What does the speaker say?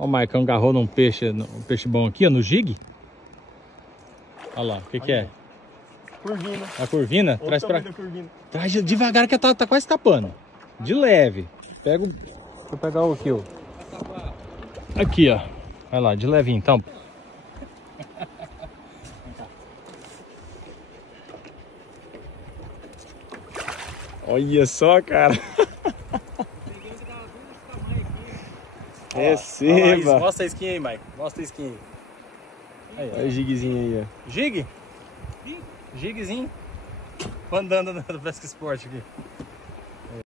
Ó, o Maicão agarrou um peixe bom aqui, ó, no jig. Olha lá, o que é? Curvina. A curvina? Olha Traz o pra... tamanho da curvina. Traz devagar que tá quase escapando. De leve. Pega o... Deixa eu pegar o aqui, ó. Aqui, ó. Vai lá, de levinho, então. Olha só, cara. Receba. Mostra a skin aí, Mike. Mostra a skin aí. Olha o jigzinho aí, ó. Jig? Jigzinho. Andando do Pesca Sport aqui.